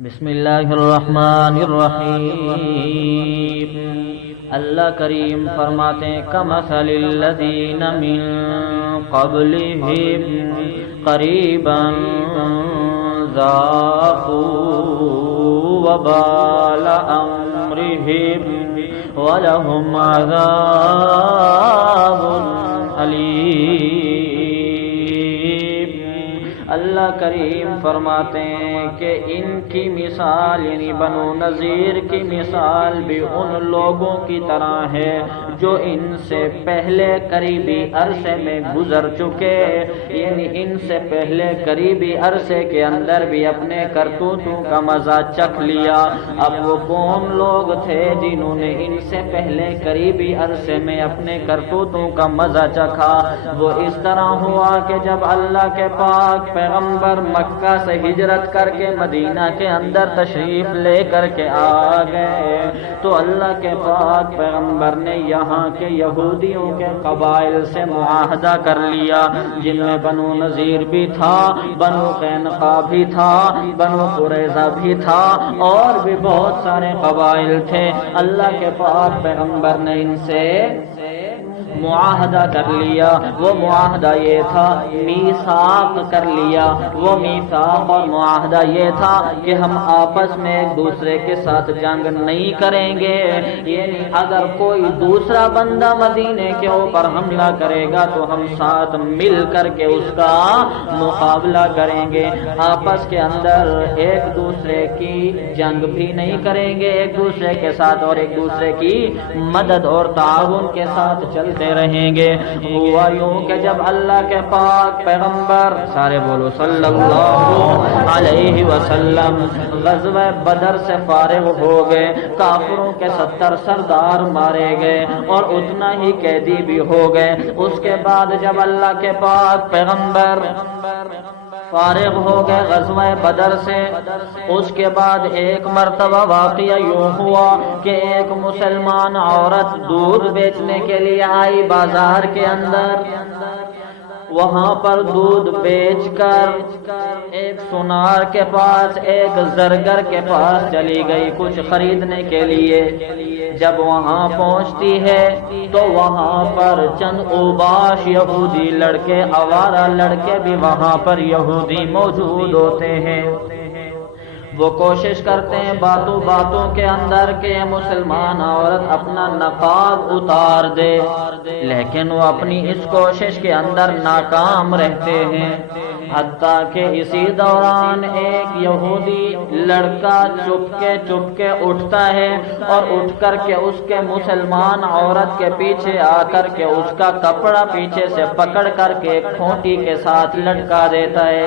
بسم اللہ الرحمن الرحیم۔ اللہ کریم فرماتے ہیں کمثل الذین من قبلہم قریبا ذاقوا وبال امرہم ولہم عذاب علیم۔ اللہ کریم فرماتے ہیں کہ ان کی مثال یعنی بنو نذیر کی مثال بھی ان لوگوں کی طرح ہے جو ان سے پہلے قریبی عرصے میں گزر چکے، یعنی ان سے پہلے قریبی عرصے کے اندر بھی اپنے کرتوتوں کا مزہ چکھ لیا۔ اب وہ قوم لوگ تھے جنہوں نے ان سے پہلے قریبی عرصے میں اپنے کرتوتوں کا مزہ چکھا۔ وہ اس طرح ہوا کہ جب اللہ کے پاک پیغمبر مکہ سے ہجرت کر کے مدینہ کے اندر تشریف لے کر کے آ گئے تو اللہ کے پاک پیغمبر نے یہاں کے یہودیوں کے قبائل سے معاہدہ کر لیا، جن میں بنو نذیر بھی تھا، بنو قینقاع بھی تھا، بنو قریظہ بھی تھا، اور بھی بہت سارے قبائل تھے۔ اللہ کے پاک پیغمبر نے ان سے معاہدہ کر لیا۔ وہ معاہدہ یہ تھا، میثاق کر لیا۔ وہ میثاق اور معاہدہ یہ تھا کہ ہم آپس میں ایک دوسرے کے ساتھ جنگ نہیں کریں گے، یعنی اگر کوئی دوسرا بندہ مدینے کے اوپر حملہ کرے گا تو ہم ساتھ مل کر کے اس کا مقابلہ کریں گے۔ آپس کے اندر ایک دوسرے کی جنگ بھی نہیں کریں گے ایک دوسرے کے ساتھ، اور ایک دوسرے کی مدد اور تعاون کے ساتھ چلتے رہیں گے۔ ہوا یوں کہ جب اللہ کے پاک پیغمبر سارے بولو صلی اللہ علیہ وسلم غزوہ بدر سے فارغ ہو گئے، کافروں کے 70 سردار مارے گئے اور اتنا ہی قیدی بھی ہو گئے۔ اس کے بعد جب اللہ کے پاک پیغمبر فارغ ہو گئے غزوہ بدر سے، اس کے بعد ایک مرتبہ واقعہ یوں ہوا کہ ایک مسلمان عورت دودھ بیچنے کے لیے آئی بازار کے اندر۔ وہاں پر دودھ بیچ کر ایک سونار کے پاس، ایک زرگر کے پاس چلی گئی کچھ خریدنے کے لیے۔ جب وہاں پہنچتی ہے تو وہاں پر چند اوباش یہودی لڑکے، آوارہ لڑکے بھی وہاں پر یہودی موجود ہوتے ہیں۔ وہ کوشش کرتے ہیں باتوں باتوں کے اندر کہ مسلمان عورت اپنا نقاب اتار دے، لیکن وہ اپنی اس کوشش کے اندر ناکام رہتے ہیں۔ حتیٰ کہ اسی دوران ایک یہودی لڑکا چپکے اٹھتا ہے اور اٹھ کر کے اس کے مسلمان عورت کے پیچھے آ کر کے اس کا کپڑا پیچھے سے پکڑ کر کے ایک کھوٹی کے ساتھ لٹکا دیتا ہے،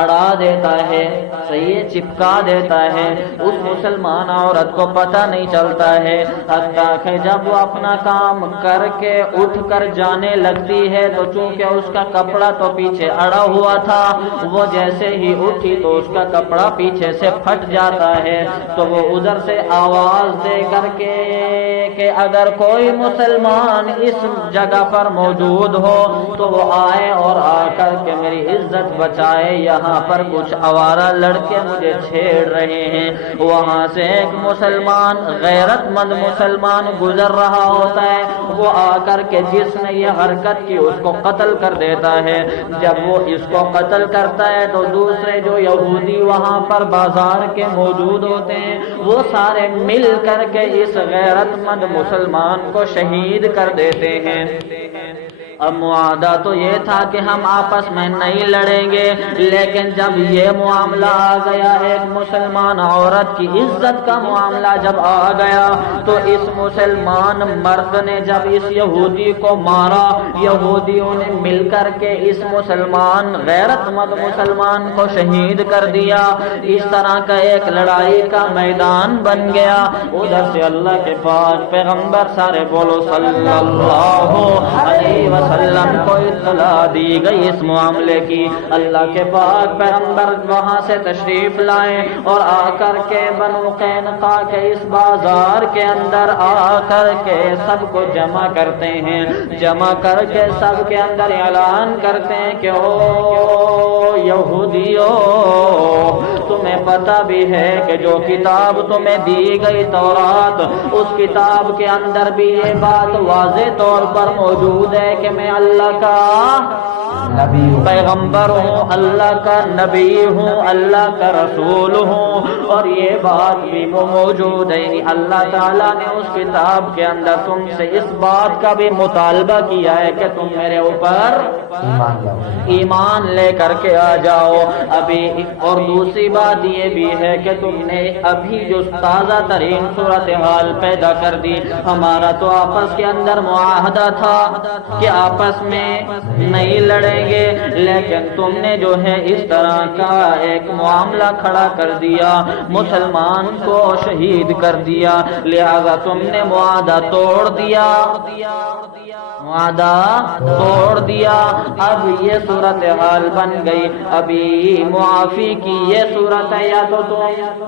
اڑا دیتا ہے، صحیح چپکا دیتا ہے۔ اس مسلمان عورت کو پتہ نہیں چلتا ہے، حتیٰ کہ جب وہ اپنا کام کر کے اٹھ کر جانے لگتی ہے تو چونکہ اس کا کپڑا تو پیچھے اڑا ہوا تھا، وہ جیسے ہی اٹھی تو اس کا کپڑا پیچھے سے پھٹ جاتا ہے۔ تو وہ ادھر سے آواز دے کر کے کہ اگر کوئی مسلمان اس جگہ پر موجود ہو تو وہ آئے اور آ کر کے میری عزت بچائے، یہاں پر کچھ آوارہ لڑکے مجھے چھیڑ رہے ہیں۔ وہاں سے ایک مسلمان، غیرت مند مسلمان گزر رہا ہوتا ہے، وہ آ کر کے جس نے یہ حرکت کی اس کو قتل کر دیتا ہے۔ جب وہ اس کو قتل کرتا ہے تو دوسرے جو یہودی وہاں پر بازار کے موجود ہوتے ہیں وہ سارے مل کر کے اس غیرت مند مسلمان کو شہید کر دیتے ہیں۔ اب معاہدہ تو یہ تھا کہ ہم آپس میں نہیں لڑیں گے، لیکن جب یہ معاملہ آ گیا، ایک مسلمان عورت کی عزت کا معاملہ جب آ گیا تو اس مسلمان مرد نے جب اس یہودی کو مارا، یہودیوں نے مل کر کے اس مسلمان غیرت مند مسلمان کو شہید کر دیا۔ اس طرح کا ایک لڑائی کا میدان بن گیا۔ ادھر سے اللہ کے پاک پیغمبر سارے بولو صلی اللہ علیہ وسلم کو اطلاع دی گئی اس معاملے کی۔ اللہ کے پاک پیغمبر وہاں سے تشریف لائے اور آ کر کے بنو قینقاع کے اس بازار کے اندر آ کر کے سب کو جمع کرتے ہیں۔ جمع کر کے سب کے اندر اعلان کرتے ہیں کہ او یہودیو، تم تمہیں پتہ بھی ہے کہ جو کتاب تمہیں دی گئی تورات، اس کتاب کے اندر بھی یہ بات واضح طور پر موجود ہے کہ میں اللہ کا پیغمبر ہوں، اللہ کا نبی ہوں، اللہ کا رسول ہوں، اور یہ بات بھی موجود ہے۔ اللہ تعالیٰ نے اس کتاب کے اندر تم سے اس بات کا بھی مطالبہ کیا ہے کہ تم میرے اوپر ایمان لے کر کے آ جاؤ۔ ابھی اور دوسری بات یہ بھی ہے کہ تم نے ابھی جو تازہ ترین صورتحال پیدا کر دی، ہمارا تو آپس کے اندر معاہدہ تھا کہ آپس میں نہیں لڑیں گے، لیکن تم نے جو ہے اس طرح کا ایک معاملہ کھڑا کر دیا، مسلمان کو شہید کر دیا، لہذا تم نے معاہدہ توڑ دیا، معاہدہ توڑ دیا۔ اب یہ صورتحال بن گئی، ابھی معافی کی یہ صورت ہے، یا تو تم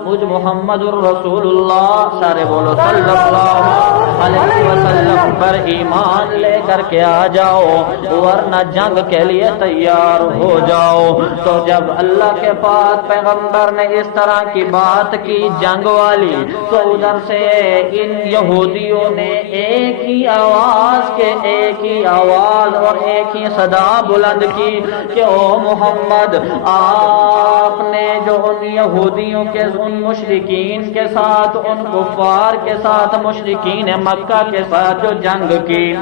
مجھ محمد الرسول اللہ سارے بولو صلی اللہ علیہ وسلم پر ایمان لے کر کے آ جاؤ، ورنہ جنگ کے لیے تیار ہو جاؤ۔ تو جب اللہ کے پاک پیغمبر نے اس طرح کی بات کی جنگ والی، تو ادھر سے ان یہودیوں نے ایک ہی آواز کے ایک ہی آواز اور ایک ہی صدا بلند کی کہ او محمد، آپ نے جو ان یہودیوں کے ان مشرکین کے ساتھ، ان کفار کے ساتھ، مشرکین مکہ کے ساتھ جو جنگ کی،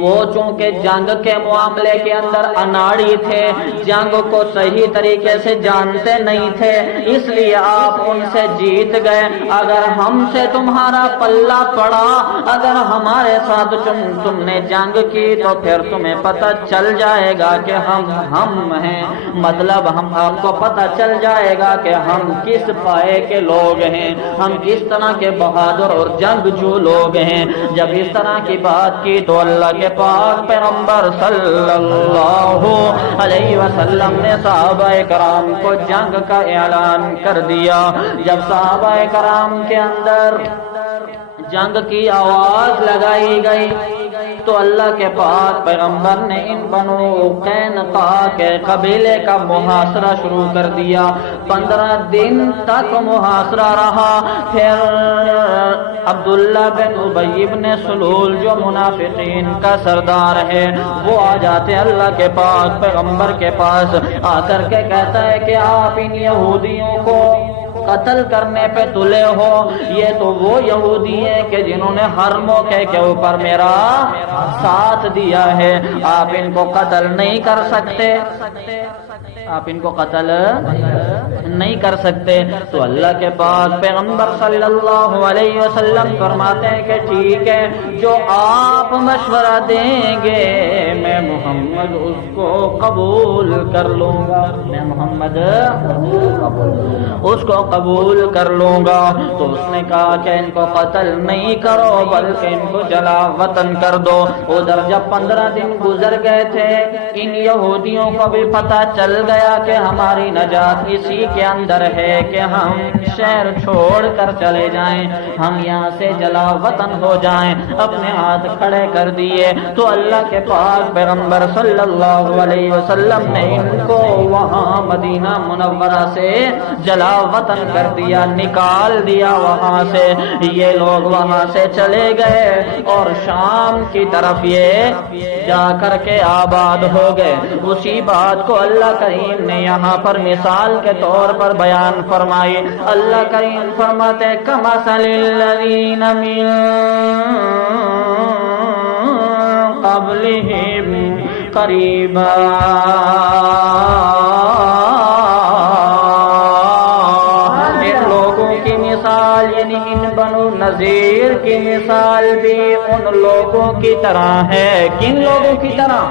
وہ چونکہ جنگ کے معاملے کے اندر اناڑی تھے، جنگ کو صحیح طریقے سے جانتے نہیں تھے، اس لیے آپ ان سے جیت گئے۔ اگر ہم سے تمہارا پلہ پڑا، اگر ہمارے ساتھ تم نے جنگ کی، تو پھر تمہیں پتہ چل جائے گا کہ ہم ہیں، مطلب ہم آپ کو پتہ چل جائے گا کہ ہم کس پائے کے لوگ ہیں، ہم کس طرح کے بہادر اور جنگجو لوگ ہیں۔ جب اس طرح کی بات کی تو اللہ کے پاک پیغمبر صلی اللہ علیہ وسلم نے صحابہ کرام کو جنگ کا اعلان کر دیا۔ جب صحابہ کرام کے اندر جنگ کی آواز لگائی گئی تو اللہ کے پاک پیغمبر نے ان بنو قینقاع کے قبیلے کا محاصرہ شروع کر دیا۔ 15 دن تک محاصرہ رہا۔ پھر عبداللہ بن ابی بن سلول جو منافقین کا سردار ہے، وہ آ جاتے اللہ کے پاک پیغمبر کے پاس، آ کر کے کہتا ہے کہ آپ ان یہودیوں کو قتل کرنے پہ تلے ہو، یہ تو وہ یہودی ہیں کہ جنہوں نے ہر موقع کے اوپر میرا ساتھ دیا ہے، آپ ان کو قتل نہیں کر سکتے، آپ ان کو قتل نہیں کر سکتے۔ تو اللہ کے پاک پیغمبر صلی اللہ علیہ وسلم فرماتے ہیں کہ ٹھیک ہے، جو آپ مشورہ دیں گے میں محمد اس کو قبول کر لوں گا، میں محمد اس کو قبول کر لوں گا۔ تو اس نے کہا کہ ان کو قتل نہیں کرو بلکہ ان کو جلا وطن کر دو۔ ادھر جب 15 دن گزر گئے تھے، ان یہودیوں کو بھی پتہ چل گیا کہ ہماری نجات اسی کے اندر ہے کہ ہم شہر چھوڑ کر چلے جائیں، ہم یہاں سے جلا وطن ہو جائیں۔ اپنے ہاتھ کھڑے کر دیے تو اللہ کے پاک پیغمبر صلی اللہ علیہ وسلم نے ان کو وہاں مدینہ منورہ سے جلا وطن کر دیا، نکال دیا وہاں سے۔ یہ لوگ وہاں سے چلے گئے اور شام کی طرف یہ جا کر کے آباد ہو گئے۔ اسی بات کو اللہ کریم نے یہاں پر مثال کے طور پر بیان فرمائی۔ اللہ کریم فرماتے کمثل الذین من قبلہم قریبا، یعنی ان بنو نذیر کی مثال بھی ان لوگوں کی طرح ہے۔ کن لوگوں کی طرح؟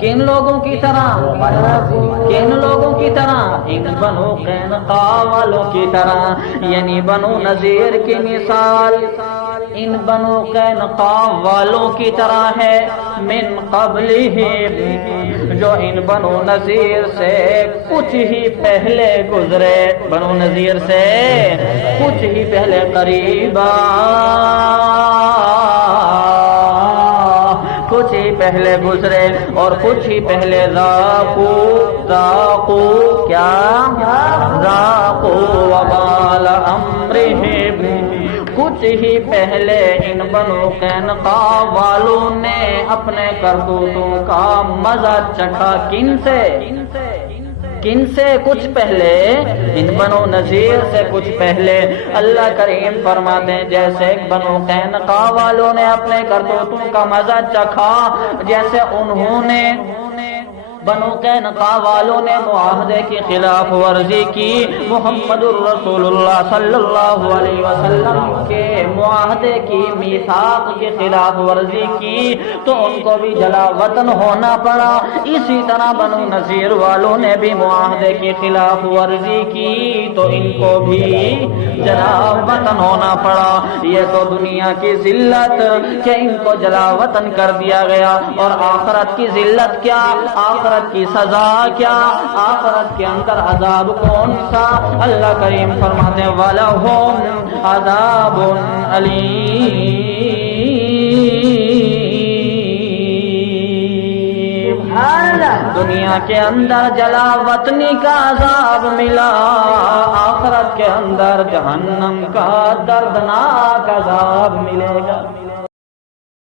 کن لوگوں کی طرح؟ کن لوگوں کی طرح؟ ان بنو قینقاع والوں کی طرح، یعنی بنو نذیر کی مثال ان بنو قینقاع والوں کی طرح ہے۔ من قبلہم، جو ان بنو نذیر سے کچھ ہی پہلے گزرے، بنو نذیر سے کچھ ہی پہلے، قریبا کچھ ہی پہلے گزرے اور کچھ ہی پہلے ذاقو کیا ذاقو وبال امرہم، کچھ ہی پہلے ان بنو قینقاع والوں نے اپنے کرتوتوں کا مزہ چکھا۔ کن سے کچھ پہلے؟ ان بنو نذیر سے کچھ پہلے۔ اللہ کریم فرماتے ہیں جیسے بنو قینقاع والوں نے اپنے کرتوتوں کا مزہ چکھا، جیسے انہوں نے بنو قینقاع والوں نے معاہدے کی خلاف ورزی کی، محمد الرسول اللہ صلی اللہ علیہ وسلم کے معاہدے کی میثاق کی خلاف ورزی کی تو ان کو بھی جلا وطن ہونا پڑا۔ اسی طرح بنو نذیر والوں نے بھی معاہدے کی خلاف ورزی کی تو ان کو بھی جلا وطن ہونا پڑا۔ یہ تو دنیا کی ذلت کہ ان کو جلا وطن کر دیا گیا، اور آخرت کی ذلت کیا، آخرت کی سزا کیا، آخرت کے اندر عذاب کون سا؟ اللہ کریم فرماتے ہیں وَلَهُمْ عَذَابٌ أَلِيمٌ۔ دنیا کے اندر جلا وطنی کا عذاب ملا، آخرت کے اندر جہنم کا دردناک عذاب ملے گا۔